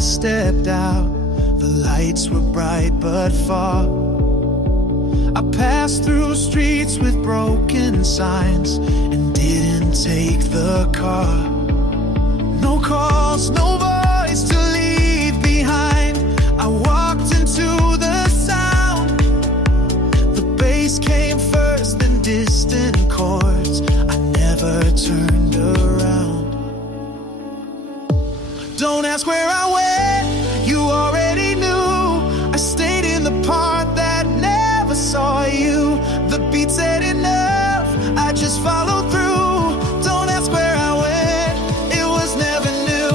stepped out, the lights were bright but far. I passed through streets with broken signs and didn't take the car. No calls, no voice to leave behind. I walked into the sound. The bass came first, then distant chords. I never turned around. Don't ask where I went, you already knew. I stayed in the part that never saw you. The beat said enough, I just followed through. Don't ask where I went, it was never new.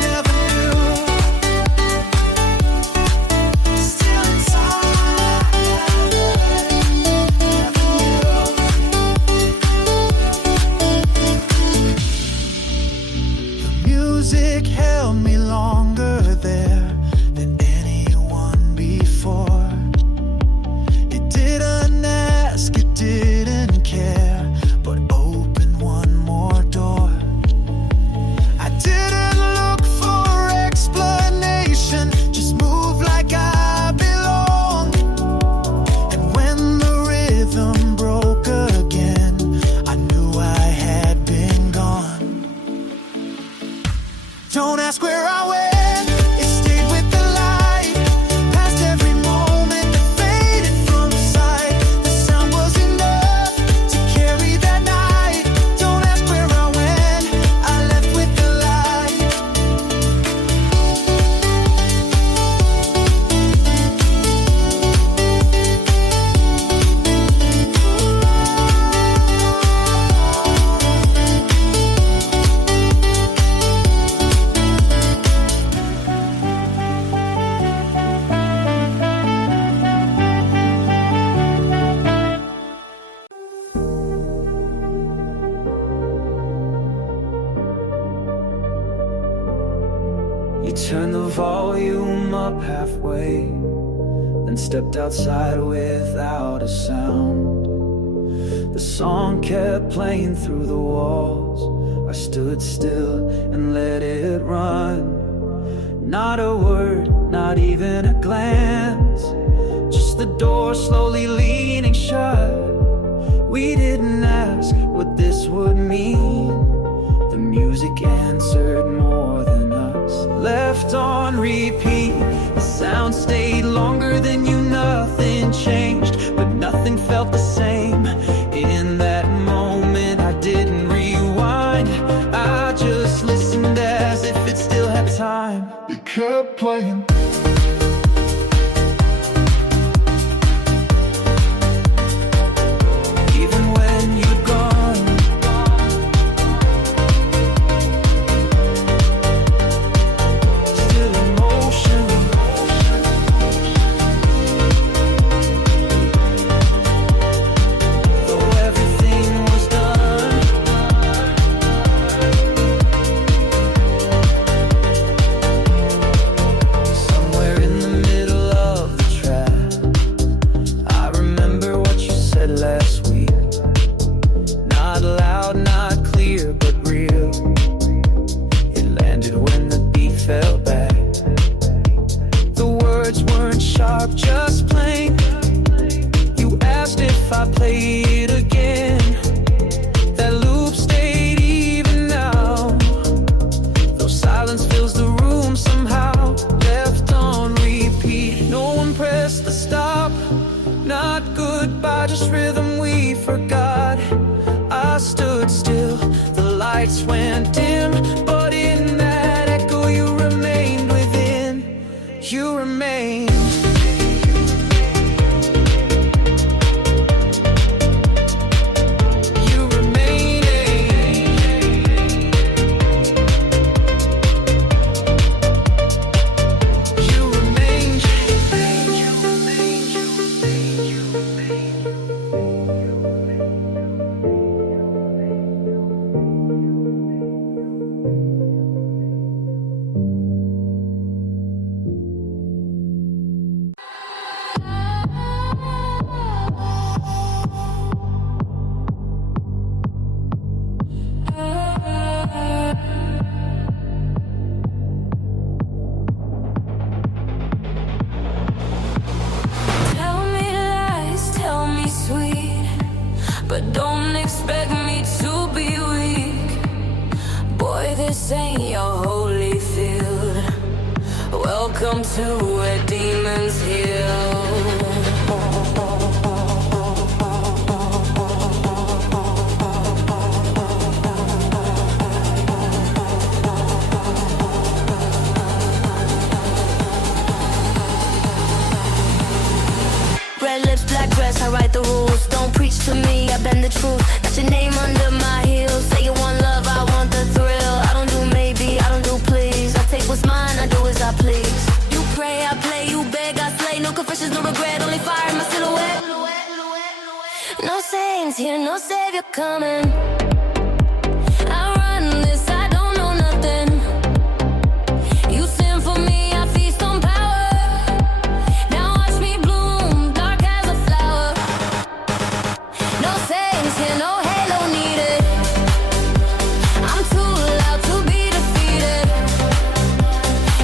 Never knew. Still inside. The music held me longer there than anyone before. It didn't ask, it didn't care, but opened one more door. I didn't look for explanation, just move like I belonged. And when the rhythm broke again, I knew I had been gone. Don't ask where I went, it stayed with the light. Past every moment that faded from sight. The sound was enough to carry that night. Don't ask where I went, I left with the light. You turned the volume up halfway, then stepped outside without a sound. The song kept playing through the walls. I stood still and let it run. Not a word, not even a glance, just the door slowly leaning shut. We didn't ask what this would mean. The music answered more than us. Left on repeat, the sound stayed longer than you. Nothing changed, but nothing felt the same. In that moment I didn't rewind, I just listened as if it still had time. It kept playing. Even when you'd gone, still emotion. Though everything was done, somewhere in the middle of the track, I remember what you said last week. Not loud, not clear, but real. It landed when the beat fell back. The words weren't sharp, just plain. You asked if I played it again. That loop stayed even now, though silence fills the room somehow. Left on repeat, no one pressed the stop. Not goodbye, just rhythm we forgot. I stood still, the lights went dim, but in that echo you remained within. You remained. You remained. You remained. this ain't your holy field. Welcome to where demons heal. Red lips, black dress, I write the rules. Don't preach to me, I bend the truth. Got your name under my heels. Say you want love, I want the thrill. I don't do maybe, I don't do please. I take what's mine, I do as I please. You pray, I play, you beg, I slay. No confessions, no regret, only fire in my silhouette. No saints here, no savior coming. I run this, I don't know nothing. You sin for me, I feast on power. Now watch me bloom, dark as a flower. No saints here, no halo needed. I'm too loud to be defeated.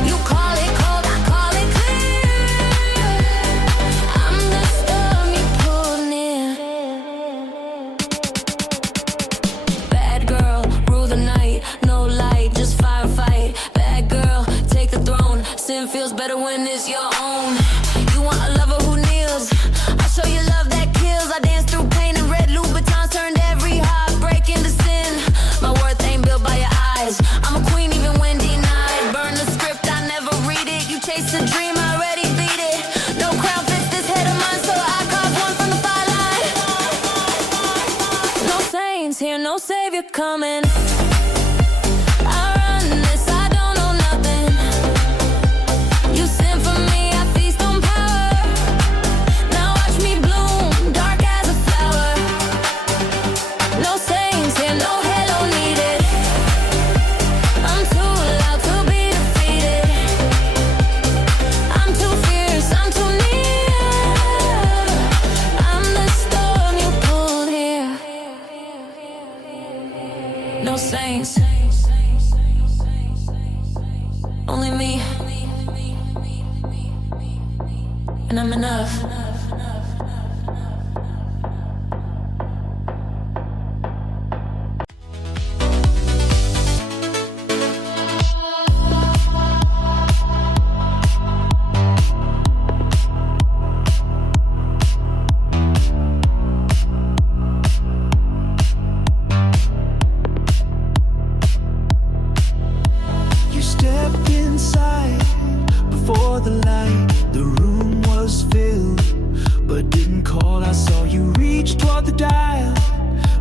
You call it cold, I call it clear. I'm the storm you pulled near. Bad girl, rule the night. No light, just firefight. Bad girl, take the throne. Sin feels better when it's your own. You want a lover who kneels. I'll show you love that kills. I dance through pain and red Louboutins turned every heartbreak into sin. My worth ain't built by your eyes. I'm a queen even when denied. Burn the script, I never read it. You chase a dream, I already beat it. No crown fits this head of mine, so I carve one from the fire line. No saints here, no savior coming. I run this, I don't know nothing. You sin for me, I feast on power. Now watch me bloom, dark as a flower. No saints here, no halo needed. I'm too loud to be defeated. I'm too fierce, I'm too near. I'm the storm you pulled here. No saints, only me, and I'm enough. You stepped inside before the light. The room was filled, but didn't call. I saw you reach toward the dial,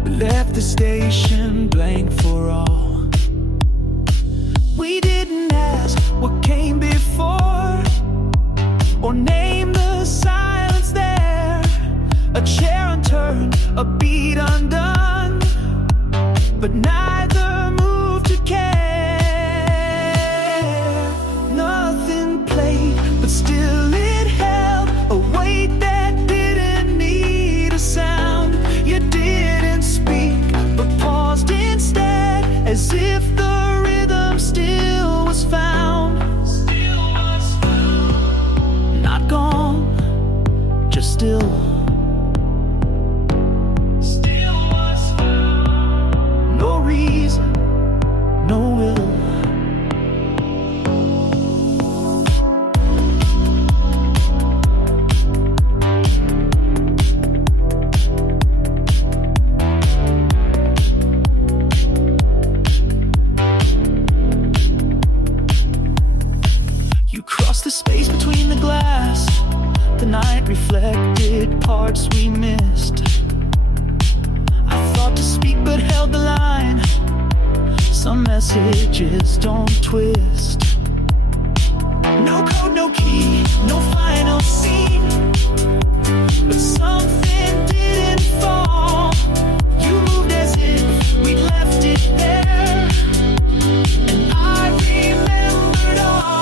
but left the station blank for all. We didn't ask what came before, or name the silence there. A chair unturned, a beat undone, but neither moved to care. Nothing played, but still it held a weight that didn't need a sound. You didn't speak, but paused instead, as if the rhythm still was found. Not gone, just still. No reason, no will. You crossed the space between the glass. The night reflected parts we missed. I thought to speak but held the line. Some messages don't twist. No code, no key, no final scene. But something didn't fall. You moved as if we'd left it there, and I remembered all.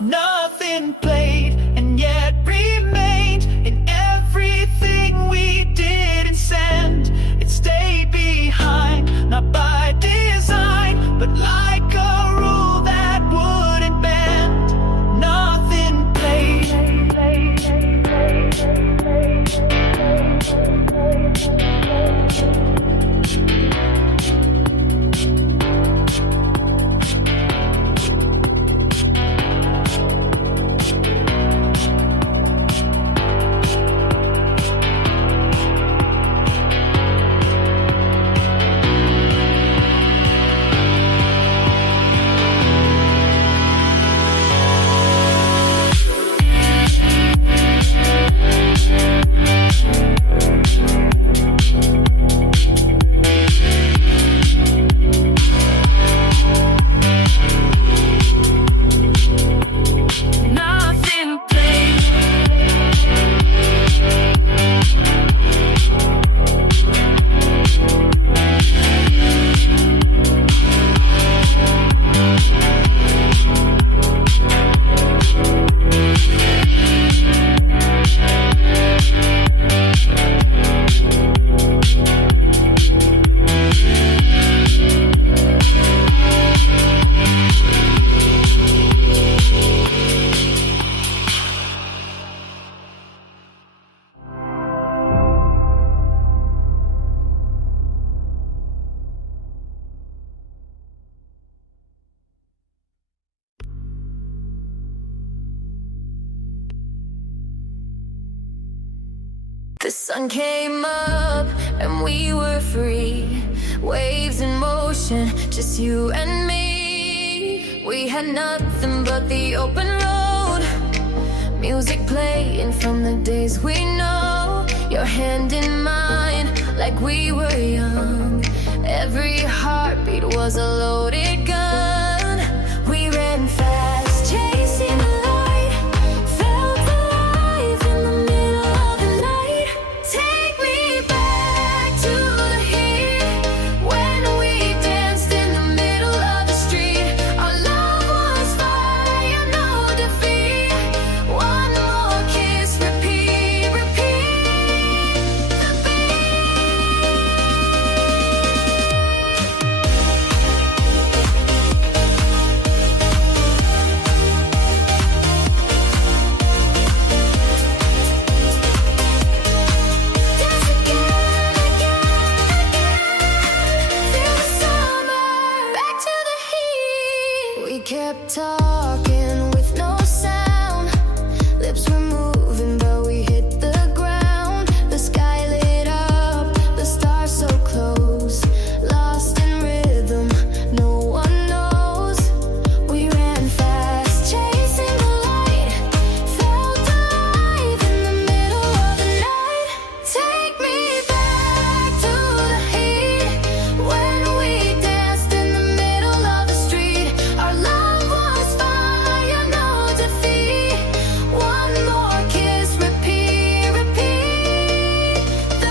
Nothing played and yet remained in everything we didn't send. It stayed behind, not by design, but like a rule that wouldn't bend. The sun came up and we were free. Waves in motion, just you and me. We had nothing but the open road. Music playing from the days we know. Your hand in mine, like we were young. Every heartbeat was a loaded gun. We ran fast, chasing the light. Felt alive in the middle of the night. Take me back to the heat. When we danced in the middle of the street. Our love was fire, no defeat. One more kiss, repeat, repeat. The dance again, feel the summer, back to the heat. We kept talking with no sound. Lips were moving, but we hit the ground. The sky lit up, the stars so close. Lost in rhythm, no one knows. We ran fast, chasing the light. Felt alive in the middle of the night. Take me back to the heat. When we danced in the middle of the street. Our love was fire, no defeat. One more kiss, repeat, repeat. The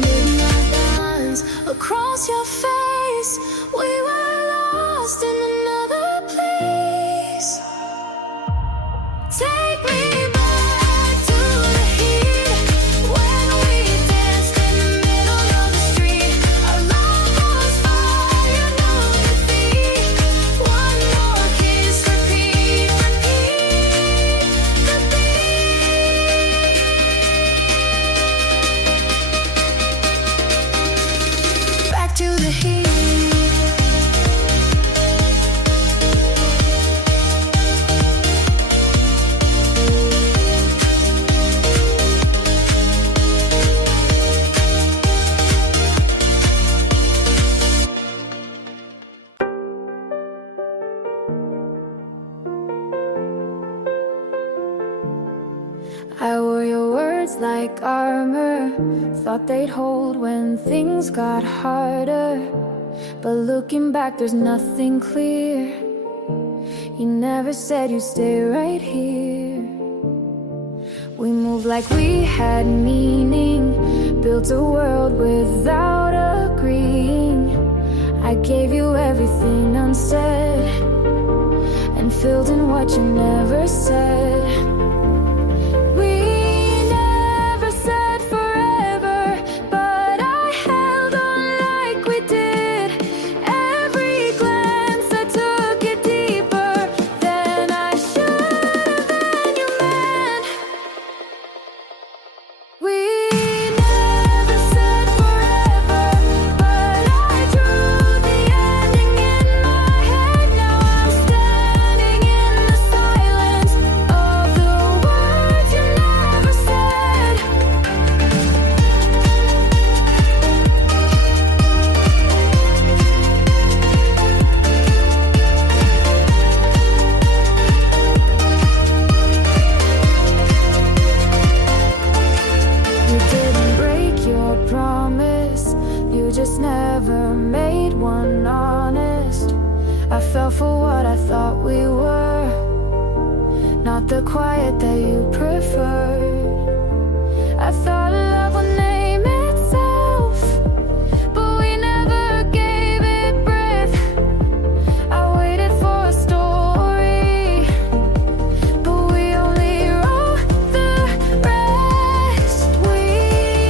midnight lines across your face. We were lost in another place. Take me back to the heat. When we danced in the middle of the street. Our love was fire, no defeat. One more kiss, repeat, repeat. The beat. Back to the heat. I wore your words like armor. Thought they'd hold when things got harder. But looking back, there's nothing clear. You never said you'd stay right here. We moved like we had meaning. Built a world without agreeing. I gave you everything unsaid, and filled in what you never said. We never said forever, but I held on like we did. Every glance I took it deeper than I should have, and you meant. We never said forever, but I drew the ending in my head. Now I'm standing in the silence of the words you never said. You didn't break your promise. You just never made one honest. I fell for what I thought we were, not the quiet that you preferred. I thought love would name itself, but we never gave it breath. I waited for a story, but we only wrote the rest. We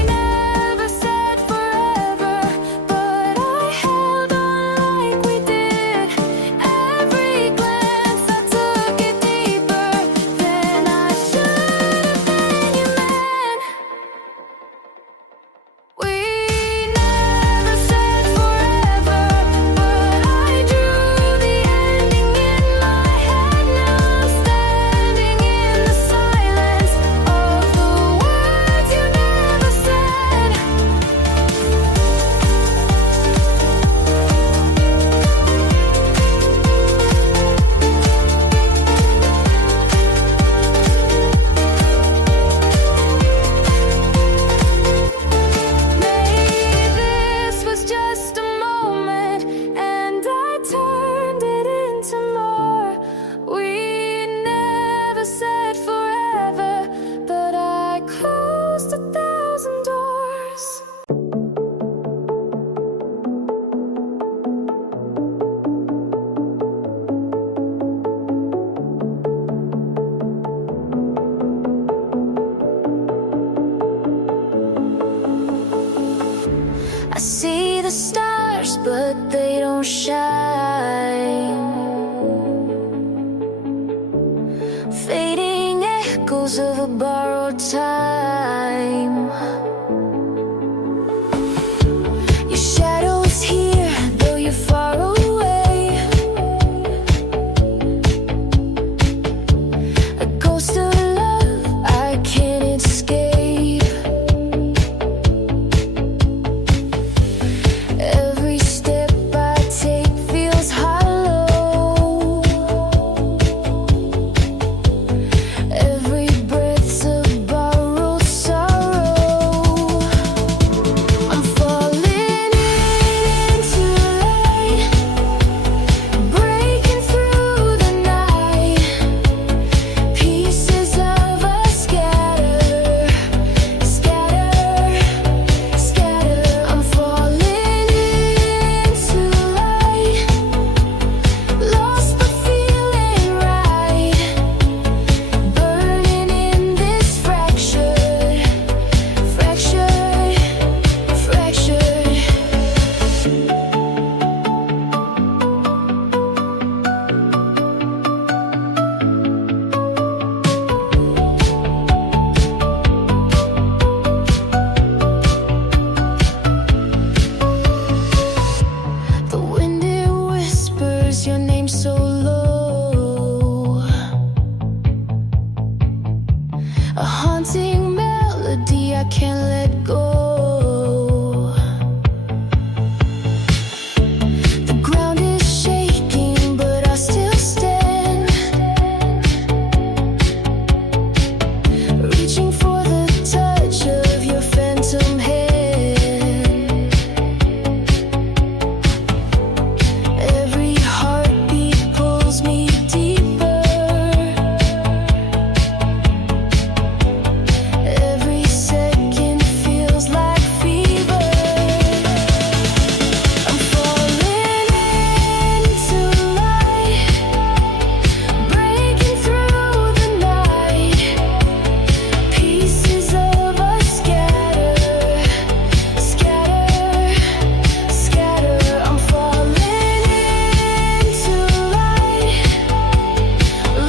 never said forever, but I held on like we did. Every glance I stars, but they don't shine. Fading echoes of a borrowed time. Your shadow is here, though you're far away. A ghost of love I can't escape. Every step I take feels hollow. Every breath's a borrowed sorrow. I'm falling into light, breaking through the night. Pieces of us scatter, scatter, scatter. I'm falling into light, lost but feeling right. Burning in this fractured, fractured, fractured. The wind, it whispers your name so low. A haunting melody I can't let go. The ground is shaking, but I still stand, reaching for the touch of your phantom hand. Every heartbeat pulls me deeper. Every second feels like fever. I'm falling into light, breaking through the night. Pieces of us scatter, scatter, scatter. I'm falling into light,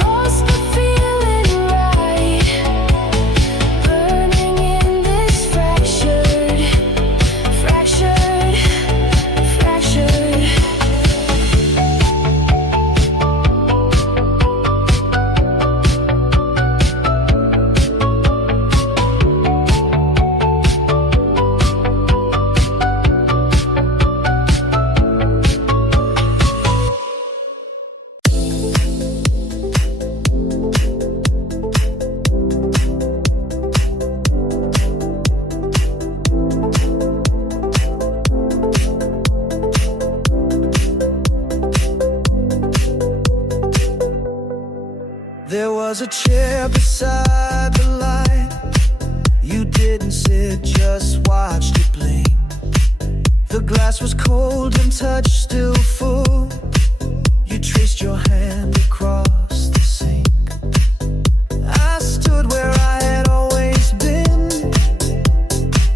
lost but feeling right. Burning in this fractured, fractured, fractured. There was a chair beside the light. You didn't sit, just watched it blink. The glass was cold and touch still full. You traced your hand across the sink. I stood where I had always been.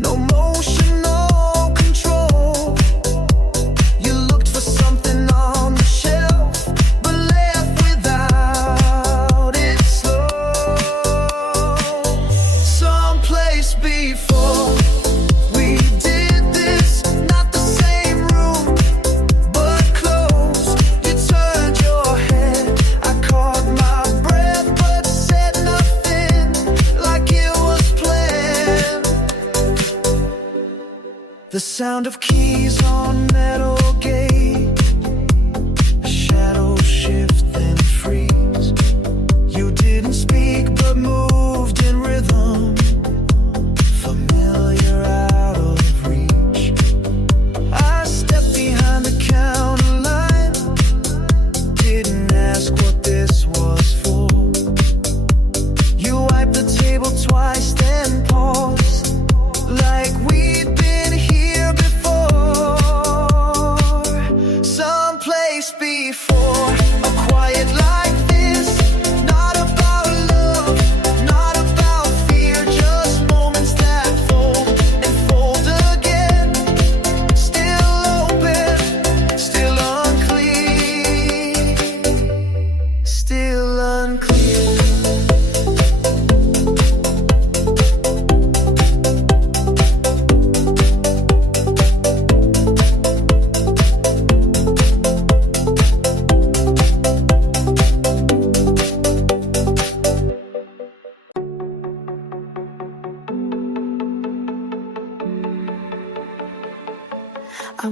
No motion, no control. You looked for something on the shelf, but left without it slow. Someplace before we did this, not the same room, but close. You turned your head, I caught my breath, but said nothing, like it was planned. The sound of keys on metal gate, a shadow shift then freeze. You didn't speak but moved in rhythm, familiar out of reach. I stepped behind the counter line, didn't ask what this was for. You wiped the table twice, then paused, like we'd been here before.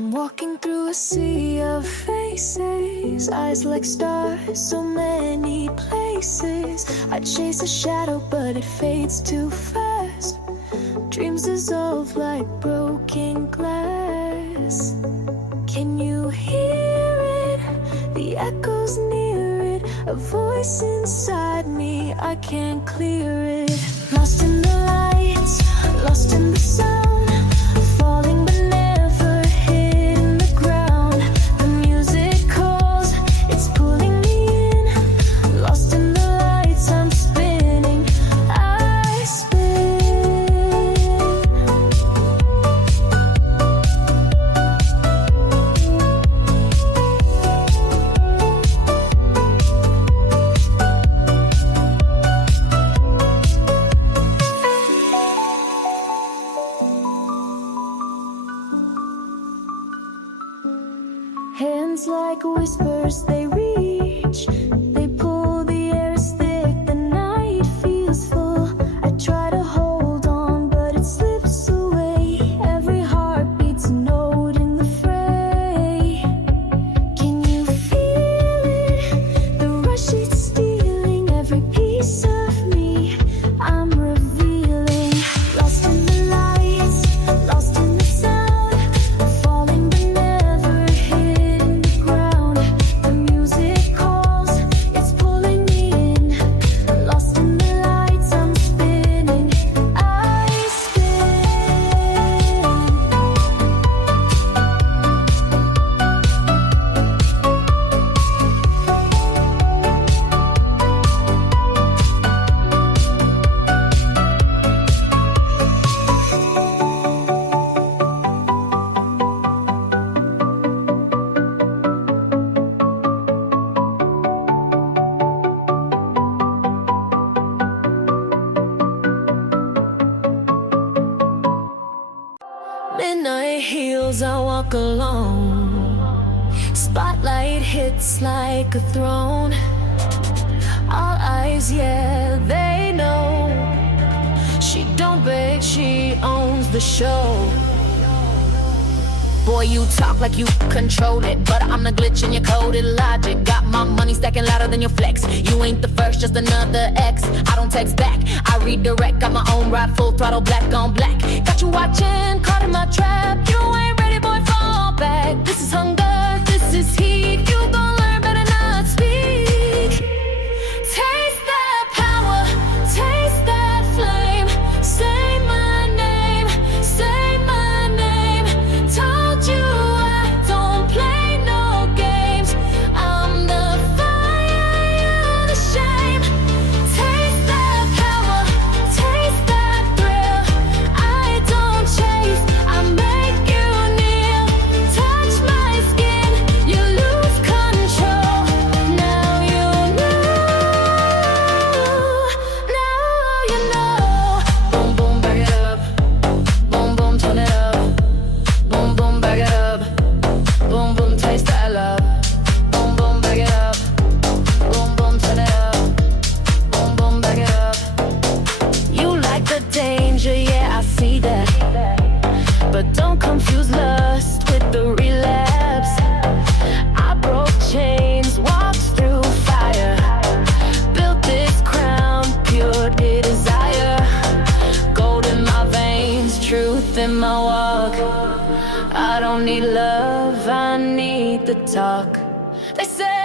I'm walking through a sea of faces, eyes like stars, so many places. I chase a shadow, but it fades too fast. Dreams dissolve like broken glass. Can you hear it? The echoes near it. A voice inside me, I can't clear it. Lost in the lights, lost in the sound, falling but never hitting the ground. The music calls, it's pulling me in. Lost in the lights, I'm spinning, I spin. Hands like whispers, they reach. They pull, the air is thick, the night feels full. I try to hold on, but it slips away. Every heart beats a note in the fray. Can you feel it? The rush, it's stealing every piece of me. I'm revealing. Lost in the lights, lost in the sound, falling but never hitting the ground. The music calls, it's pulling me in. Lost in the lights, I'm spinning, I spin. Midnight heals, I walk alone. Spotlight hits like a throne. All eyes, yeah, they know. She don't beg, she owns the show. Boy, you talk like you control it, but I'm the glitch in your coded logic. Got my money stacking louder than your flex. You ain't the first, just another ex. I don't text back, I redirect. Got my own ride, full throttle, black on black. Got you watching, caught in my trap. You ain't ready, boy, fall back. This is hunger, this is heat. You gon' learn, better not speak. Taste that power, taste that flame. Say my name, say my name. Told you I don't play no games. I'm the fire, you're the shame. Taste that power, taste that thrill. I don't chase, I make you kneel. Touch my skin, you lose control. Now you know. Boom, boom, back it up. Boom, boom, turn it up. Boom, boom, back it up. Boom, boom, taste that love. Boom, boom, back it up. Boom, boom, turn it up. Boom, boom, back it up. You like the danger, yeah, I see that. But don't confuse lust with the relapse. I broke chains, walked through fire. Built this crown, pure desire. Gold in my veins, truth in my walk. I don't need love, I need the talk. They say